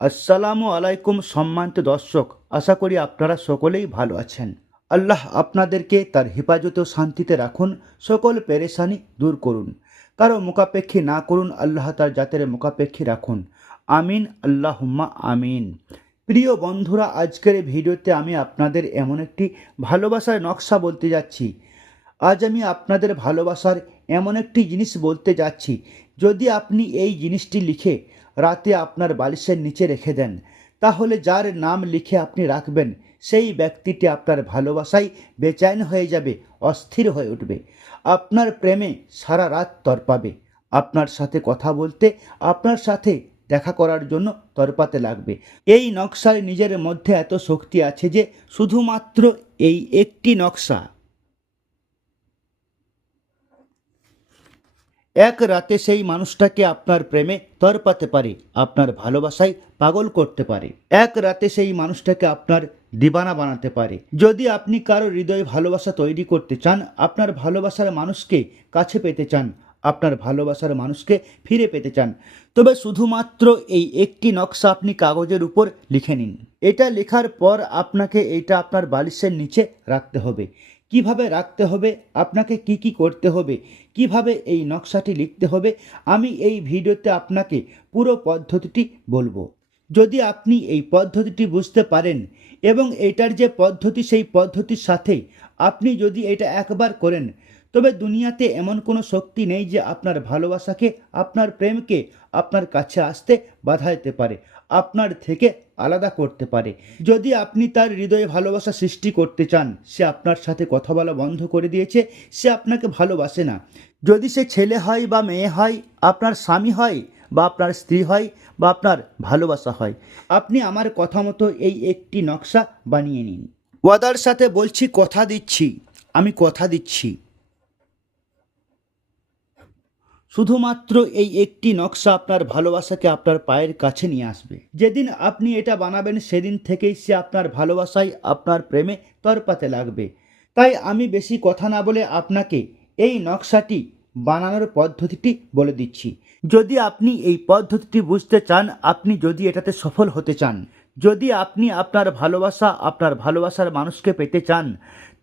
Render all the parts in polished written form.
আসসালামু আলাইকুম সম্মানিত দর্শক, আশা করি আপনারা সকলেই ভালো আছেন। আল্লাহ আপনাদেরকে তার হেফাজতে ও শান্তিতে রাখুন, সকল পেরেশানি দূর করুন, কারো মুখাপেক্ষী না করুন, আল্লাহ তার জাতের মুখাপেক্ষী রাখুন। আমিন আল্লাহুম্মা আমিন। প্রিয় বন্ধুরা, আজকের এই ভিডিওতে আমি আপনাদের এমন একটি ভালোবাসার নকশা বলতে যাচ্ছি। আজ আমি আপনাদের ভালোবাসার এমন একটি জিনিস বলতে যাচ্ছি, যদি আপনি এই জিনিসটি লিখে রাতে আপনার বালিশের নিচে রেখে দেন, তাহলে যার নাম লিখে আপনি রাখবেন সেই ব্যক্তিটি আপনার ভালোবাসায় বেচैन হয়ে যাবে, অস্থির হয়ে উঠবে, আপনার প্রেমে সারা রাত তড়পাবে, আপনার সাথে কথা বলতে, আপনার সাথে দেখা করার জন্য তড়পাতে লাগবে। এই নকশার নিজের মধ্যে এত শক্তি আছে যে শুধুমাত্র এই একটি নকশা এক রাতে সেই মানুষটাকে আপনার প্রেমে তড়পাতে পারে, আপনার ভালোবাসায় পাগল করতে পারে। এক রাতে সেই মানুষটাকে আপনার দিবানা বানাতে পারে। যদি আপনি কারো হৃদয়ে ভালোবাসা তৈরি করতে চান, আপনার ভালোবাসার মানুষকে কাছে পেতে চান, আপনার ভালোবাসার মানুষকে ফিরে পেতে চান, তবে শুধুমাত্র এই একটি নকশা আপনি কাগজের উপর লিখে নিন। এটা লেখার পর আপনাকে এটা আপনার বালিশের নিচে রাখতে হবে। কিভাবে রাখতে হবে, আপনাকে কি কি করতে হবে, কিভাবে এই নকশাটি লিখতে হবে, আমি এই ভিডিওতে আপনাকে পুরো পদ্ধতিটি বলবো। যদি আপনি এই পদ্ধতিটি বুঝতে পারেন এবং এটার যে পদ্ধতি সেই পদ্ধতির সাথে আপনি যদি এটা একবার করেন, তবে দুনিয়াতে এমন কোনো শক্তি নেই যে আপনার ভালোবাসাকে, আপনার প্রেমকে আপনার কাছে আসতে বাধা দিতে পারে, আপনার থেকে আলাদা করতে পারে। যদি আপনি তার হৃদয়ে ভালোবাসা সৃষ্টি করতে চান, সে আপনার সাথে কথা বলা বন্ধ করে দিয়েছে, সে আপনাকে ভালোবাসে না। যদি সে ছেলে হয় বা মেয়ে হয়, আপনার স্বামী হয় বা আপনার স্ত্রী হয় বা আপনার ভালোবাসা হয়, আপনি আমার কথা মতো এই একটি নকশা বানিয়ে নিন। ওয়াদার সাথে বলছি, কথা দিচ্ছি, আমি কথা দিচ্ছি, শুধুমাত্র এই একটি নকশা আপনার ভালোবাসাকে আপনার পায়ের কাছে নিয়ে আসবে। যেদিন আপনি এটা বানাবেন সেদিন থেকেই সে আপনার ভালোবাসায়, আপনার প্রেমে তড়পাতে লাগবে। তাই আমি বেশি কথা না বলে আপনাকে এই নকশাটি বানানোর পদ্ধতিটি বলে দিচ্ছি। যদি আপনি এই পদ্ধতিটি বুঝতে চান, আপনি যদি এটাতে সফল হতে চান, যদি আপনি আপনার ভালোবাসা, আপনার ভালোবাসার মানুষকে পেতে চান,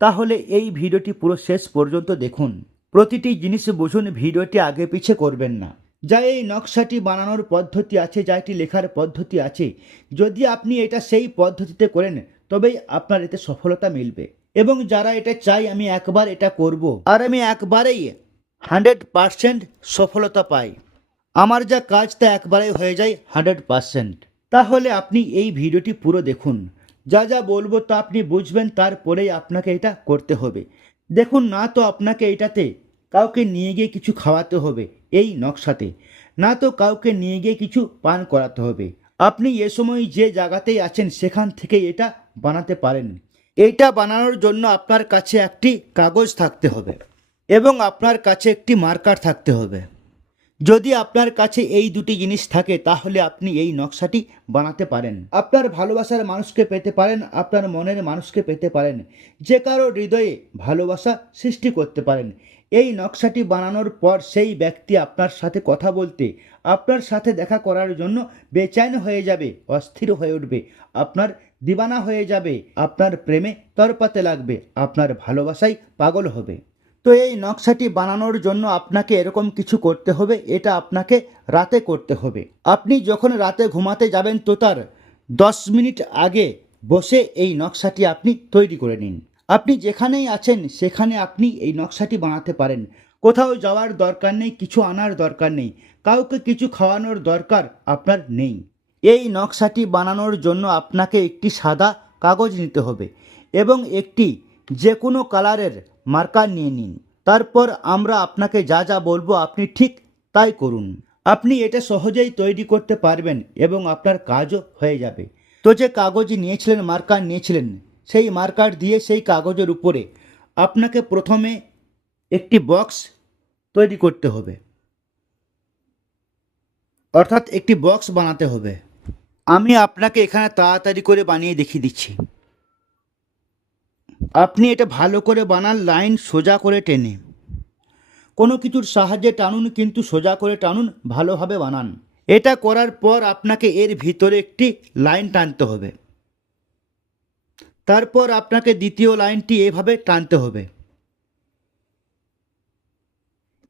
তাহলে এই ভিডিওটি পুরো শেষ পর্যন্ত দেখুন। প্রতিটি জিনিস বুঝুন, ভিডিওটি আগে পিছে করবেন না। যা এই নকশাটি বানানোর পদ্ধতি আছে, যা এটি লেখার পদ্ধতি আছে, যদি আপনি এটা সেই পদ্ধতিতে করেন, তবেই আপনার এতে সফলতা মিলবে। এবং যারা এটা চাই আমি একবার এটা করব আর আমি একবারেই 100% সফলতা পাই, আমার যা কাজ তা একবারেই হয়ে যায় 100%, তাহলে আপনি এই ভিডিওটি পুরো দেখুন। যা যা বলবো তা আপনি বুঝবেন, তারপরেই আপনাকে এটা করতে হবে। দেখুন, না তো আপনাকে এটাতে কাউকে নিয়ে গিয়ে কিছু খাওয়াতে হবে এই নকশাতে, না তো কাউকে নিয়ে গিয়ে কিছু পান করাতে হবে। আপনি এ সময় যে জায়গাতেই আছেন সেখান থেকে এটা বানাতে পারেন। এইটা বানানোর জন্য আপনার কাছে একটি কাগজ থাকতে হবে এবং আপনার কাছে একটি মার্কার থাকতে হবে। যদি আপনার কাছে এই দুটি জিনিস থাকে, তাহলে আপনি এই নকশাটি বানাতে পারেন। আপনার ভালোবাসার মানুষকে পেতে পারেন, আপনার মনের মানুষকে পেতে পারেন, যে কারো হৃদয়ে ভালোবাসা সৃষ্টি করতে পারেন। এই নকশাটি বানানোর পর সেই ব্যক্তি আপনার সাথে কথা বলতে, আপনার সাথে দেখা করার জন্য বেচैन হয়ে যাবে, অস্থির হয়ে উঠবে, আপনার দিবানা হয়ে যাবে, আপনার প্রেমে তড়পাতে লাগবে, আপনার ভালোবাসায় পাগল হবে। তো এই নকশাটি বানানোর জন্য আপনাকে এরকম কিছু করতে হবে। এটা আপনাকে রাতে করতে হবে। আপনি যখন রাতে ঘুমাতে যাবেন, তো তার 10 মিনিট আগে বসে এই নকশাটি আপনি তৈরি করে নিন। আপনি যেখানেই আছেন সেখানে আপনি এই নকশাটি বানাতে পারেন। কোথাও যাওয়ার দরকার নেই, কিছু আনার দরকার নেই, কাউকে কিছু খাওয়ানোর দরকার আপনার নেই। এই নকশাটি বানানোর জন্য আপনাকে একটি সাদা কাগজ নিতে হবে এবং একটি যে কোনো কালারের মার্কার নিয়ে নিন। তারপর আমরা আপনাকে যা যা বলবো আপনি ঠিক তাই করুন। আপনি এটা সহজেই তৈরি করতে পারবেন এবং আপনার কাজও হয়ে যাবে। তো যে কাগজ নিয়েছিলেন, মার্কার নিয়েছিলেন, সেই মার্কার দিয়ে সেই কাগজের উপরে আপনাকে প্রথমে একটি বক্স তৈরি করতে হবে, অর্থাৎ একটি বক্স বানাতে হবে। আমি আপনাকে এখানে তাড়াতাড়ি করে বানিয়ে দেখিয়ে দিচ্ছি। আপনি এটা ভালো করে বানান, লাইন সোজা করে টেনে, কোনো কিছুর সাহায্যে টানুন, কিন্তু সোজা করে টানুন, ভালোভাবে বানান। এটা করার পর আপনাকে এর ভিতরে একটি লাইন টানতে হবে। তারপর আপনাকে দ্বিতীয় লাইনটি এভাবে টানতে হবে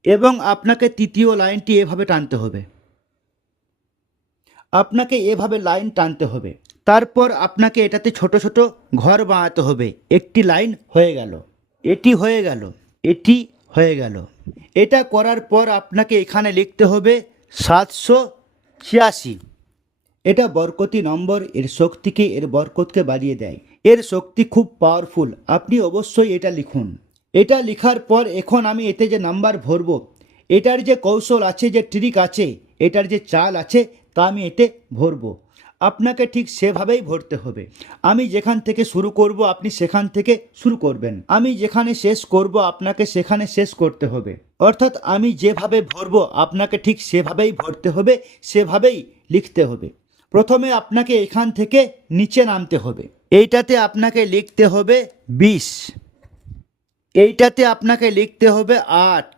এবং আপনাকে তৃতীয় লাইনটি এভাবে টানতে হবে। আপনাকে এভাবে লাইন টানতে হবে। তারপর আপনাকে এটাতে ছোট ছোট ঘর বানাতে হবে। একটি লাইন হয়ে গেল, এটি হয়ে গেল, এটি হয়ে গেল। এটা করার পর আপনাকে এখানে লিখতে হবে 786। এটা বরকতি নম্বর, এর শক্তিকে, এর বরকতকে বাড়িয়ে দেয়। এর শক্তি খুব পাওয়ারফুল। আপনি অবশ্যই এটা লিখুন। এটা লেখার পর এখন আমি এতে যে নাম্বার ভরব, এটার যে কৌশল আছে, যে ট্রিক আছে, এটার যে চাল আছে, তা আমি এতে ভরব। আপনাকে ঠিক সেভাবেই ভরতে হবে। আমি যেখান থেকে শুরু করব আপনি সেখান থেকে শুরু করবেন। আমি যেখানে শেষ করব আপনাকে সেখানে শেষ করতে হবে। অর্থাৎ আমি যেভাবে ভরব আপনাকে ঠিক সেভাবেই ভরতে হবে, সেভাবেই লিখতে হবে। প্রথমে আপনাকে এখান থেকে নিচে নামতে হবে। এইটাতে আপনাকে লিখতে হবে 20, এইটাতে আপনাকে লিখতে হবে 8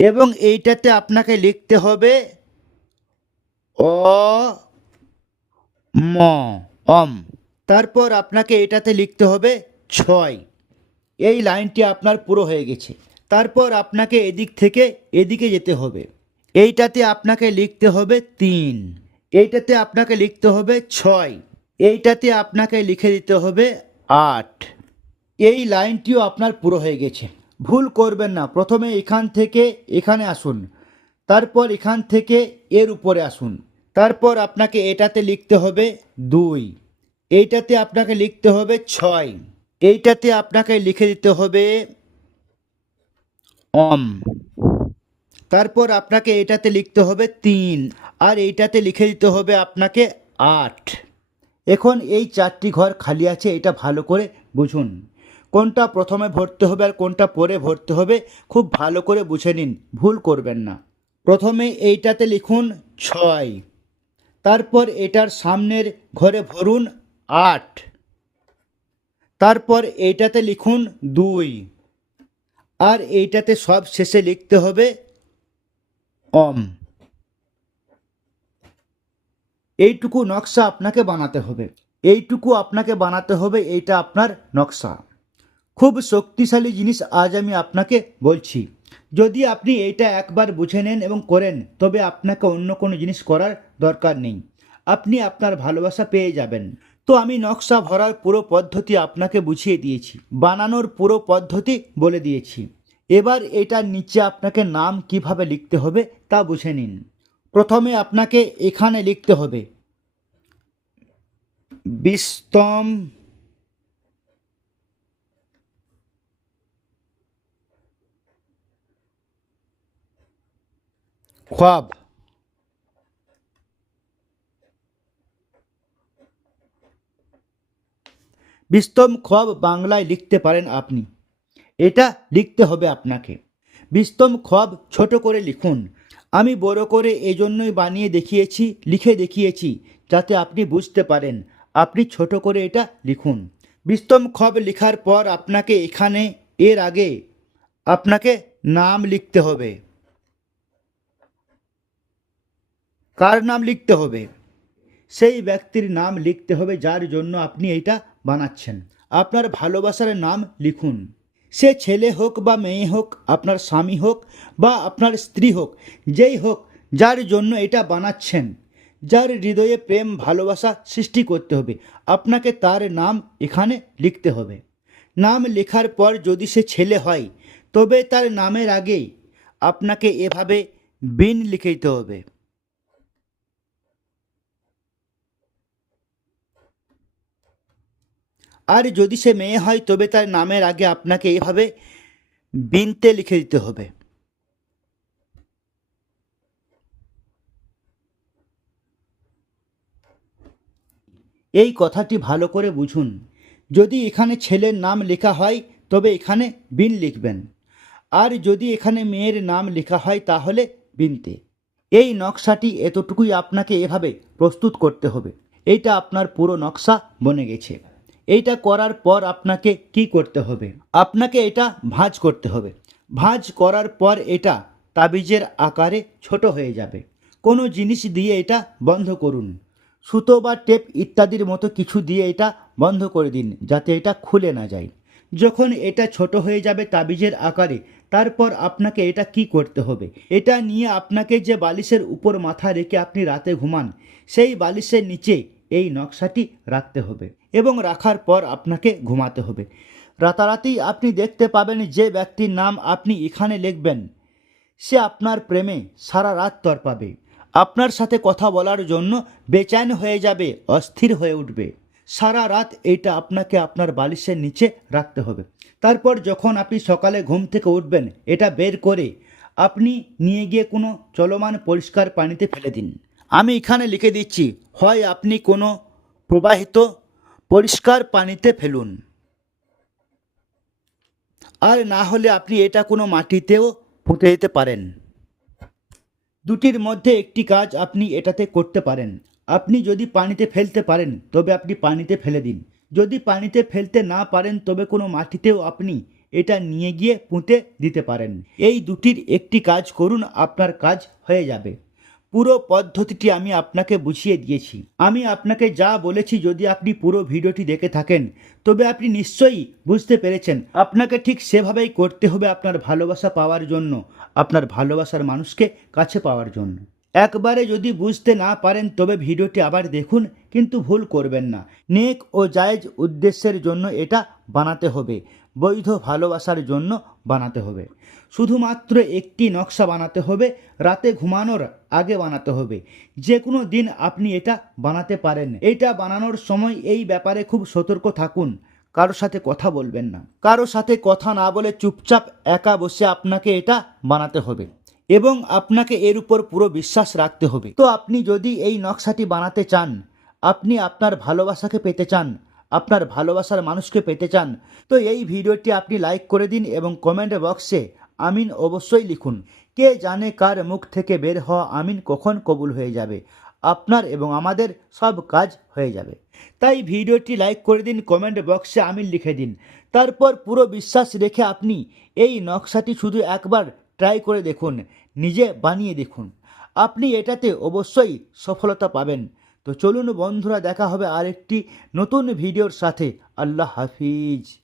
এবং এইটাতে আপনাকে লিখতে হবে অম। তারপর আপনাকে এটাতে লিখতে হবে 6। এই লাইনটি আপনার পুরো হয়ে গেছে। তারপর আপনাকে এদিক থেকে এদিকে যেতে হবে। এইটাতে আপনাকে লিখতে হবে 3, এইটাতে আপনাকে লিখতে হবে 6, এইটাতে আপনাকে লিখে দিতে হবে 8। এই লাইনটিও আপনার পুরো হয়ে গেছে। ভুল করবেন না। প্রথমে এখান থেকে এখানে আসুন, তারপর এখান থেকে এর উপরে আসুন। তারপর আপনাকে এটাতে লিখতে হবে 2, এইটাতে আপনাকে লিখতে হবে 6, এইটাতে আপনাকে লিখে দিতে হবে অম। তারপর আপনাকে এটাতে লিখতে হবে 3 আর এইটাতে লিখে দিতে হবে আপনাকে 8। এখন এই 4টি ঘর খালি আছে, এটা ভালো করে বুঝুন। কোনটা প্রথমে ভরতে হবে আর কোনটা পরে ভরতে হবে খুব ভালো করে বুঝে নিন, ভুল করবেন না। প্রথমে এইটাতে লিখুন 6, তারপর এটার সামনের ঘরে ভরুন 8, তারপর এইটাতে লিখুন 2 আর এইটাতে সব শেষে লিখতে হবে অম। এইটুকু নকশা আপনাকে বানাতে হবে, এইটুকু আপনাকে বানাতে হবে। এইটা আপনার নকশা। খুব শক্তিশালী জিনিস আজ আমি আপনাকে বলছি। যদি আপনি এইটা একবার বুঝে নেন এবং করেন, তবে আপনাকে অন্য কোনো জিনিস করার দরকার নেই। আপনি আপনার ভালোবাসা পেয়ে যাবেন। তো আমি নকশা ভরার পুরো পদ্ধতি আপনাকে বুঝিয়ে দিয়েছি, বানানোর পুরো পদ্ধতি বলে দিয়েছি। এবার এটার নিচে আপনাকে নাম কিভাবে লিখতে হবে তা বুঝে নিন। প্রথমে আপনাকে এখানে লিখতে হবে বিস্তম খ্বাব। বিস্তম খ্বাব বাংলায় লিখতে পারেন আপনি। এটা লিখতে হবে আপনাকে। বিস্তম খ্বাব ছোট করে লিখুন। আমি বড় করে এজন্যই বানিয়ে দেখিয়েছি, লিখে দেখিয়েছি, যাতে আপনি বুঝতে পারেন। আপনি ছোট করে এটা লিখুন। বিস্তম খ্বাব লেখার পর আপনাকে এখানে এর আগে আপনাকে নাম লিখতে হবে। কার নাম লিখতে হবে? সেই ব্যক্তির নাম লিখতে হবে যার জন্য আপনি এটা বানাচ্ছেন। আপনার ভালোবাসার নাম লিখুন। সে ছেলে হোক বা মেয়ে হোক, আপনার স্বামী হোক বা আপনার স্ত্রী হোক, যেই হোক, যার জন্য এটা বানাচ্ছেন, যার হৃদয়ে প্রেম ভালোবাসা সৃষ্টি করতে হবে, আপনাকে তার নাম এখানে লিখতে হবে। নাম লেখার পর যদি সে ছেলে হয়, তবে তার নামের আগেই আপনাকে এভাবে বিন লিখে দিতে হবে। আর যদি সে মেয়ে হয়, তবে তার নামের আগে আপনাকে এভাবে বিনতে লিখে দিতে হবে। এই কথাটি ভালো করে বুঝুন। যদি এখানে ছেলের নাম লেখা হয়, তবে এখানে বিন লিখবেন। আর যদি এখানে মেয়ের নাম লেখা হয়, তাহলে বিনতে। এই নকশাটি এতটুকুই আপনাকে এভাবে প্রস্তুত করতে হবে। এইটা আপনার পুরো নকশা বনে গেছে। এইটা করার পর আপনাকে কি করতে হবে? আপনাকে এটা ভাঁজ করতে হবে। ভাঁজ করার পর এটা তাবিজের আকারে ছোট হয়ে যাবে। কোনো জিনিস দিয়ে এটা বন্ধ করুন। সুতো বা টেপ ইত্যাদির মতো কিছু দিয়ে এটা বন্ধ করে দিন, যাতে এটা খুলে না যায়। যখন এটা ছোট হয়ে যাবে তাবিজের আকারে, তারপর আপনাকে এটা কি করতে হবে, এটা নিয়ে আপনাকে যে বালিশের উপর মাথা রেখে আপনি রাতে ঘুমান, সেই বালিশের নিচে এই নকশাটি রাখতে হবে এবং রাখার পর আপনাকে ঘুমাতে হবে। রাতারাতি আপনি দেখতে পাবেন যে ব্যক্তির নাম আপনি এখানে লিখবেন, সে আপনার প্রেমে সারা রাত তড়পাবে, আপনার সাথে কথা বলার জন্য বেচैन হয়ে যাবে, অস্থির হয়ে উঠবে। সারা রাত এইটা আপনাকে আপনার বালিশের নিচে রাখতে হবে। তারপর যখন আপনি সকালে ঘুম থেকে উঠবেন, এটা বের করে আপনি নিয়ে গিয়ে কোনো চলমান পরিষ্কার পানিতে ফেলে দিন। আমি এখানে লিখে দিচ্ছি, হয় আপনি কোনো প্রবাহিত পরিষ্কার পানিতে ফেলুন, আর না হলে আপনি এটা কোনো মাটিতেও পুঁতে দিতে পারেন। দুটির মধ্যে একটি কাজ আপনি এটাতে করতে পারেন। আপনি যদি পানিতে ফেলতে পারেন তবে আপনি পানিতে ফেলে দিন, যদি পানিতে ফেলতে না পারেন তবে কোনো মাটিতেও আপনি এটা নিয়ে গিয়ে পুঁতে দিতে পারেন। এই দুটির একটি কাজ করুন, আপনার কাজ হয়ে যাবে। পুরো পদ্ধতিটি আমি আপনাকে বুঝিয়ে দিয়েছি। আমি আপনাকে যা বলেছি, যদি আপনি পুরো ভিডিওটি দেখে থাকেন তবে আপনি নিশ্চয়ই বুঝতে পেরেছেন আপনাকে ঠিক সেভাবেই করতে হবে আপনার ভালোবাসা পাওয়ার জন্য, আপনার ভালোবাসার মানুষকে কাছে পাওয়ার জন্য। একবারে যদি বুঝতে না পারেন তবে ভিডিওটি আবার দেখুন, কিন্তু ভুল করবেন না। নেক ও জায়েজ উদ্দেশ্যের জন্য এটা বানাতে হবে, বৈধ ভালোবাসার জন্য বানাতে হবে। শুধুমাত্র একটি নকশা বানাতে হবে, রাতে ঘুমানোর আগে বানাতে হবে। যে কোনো দিন আপনি এটা বানাতে পারেন। এটা বানানোর সময় এই ব্যাপারে খুব সতর্ক থাকুন, কারোর সাথে কথা বলবেন না। কারোর সাথে কথা না বলে চুপচাপ একা বসে আপনাকে এটা বানাতে হবে এবং আপনাকে এর উপর পুরো বিশ্বাস রাখতে হবে। তো আপনি যদি এই নকশাটি বানাতে চান, আপনি আপনার ভালোবাসাকে পেতে চান, আপনার ভালোবাসার মানুষকে পেতে চান, তো এই ভিডিওটি আপনি লাইক করে দিন এবং কমেন্ট বক্সে আমিন অবশ্যই লিখুন। কে জানে কার মুখ থেকে বের হওয়া আমিন কখন কবুল হয়ে যাবে, আপনার এবং আমাদের সব কাজ হয়ে যাবে। তাই ভিডিওটি লাইক করে দিন, কমেন্ট বক্সে আমিন লিখে দিন। তারপর পুরো বিশ্বাস রেখে আপনি এই নকশাটি শুধু একবার ট্রাই করে দেখুন, নিজে বানিয়ে দেখুন, আপনি এটাতে অবশ্যই সফলতা পাবেন। তো চলুন বন্ধুরা, দেখা হবে আরেকটি নতুন ভিডিওর সাথে। আল্লাহ হাফিজ।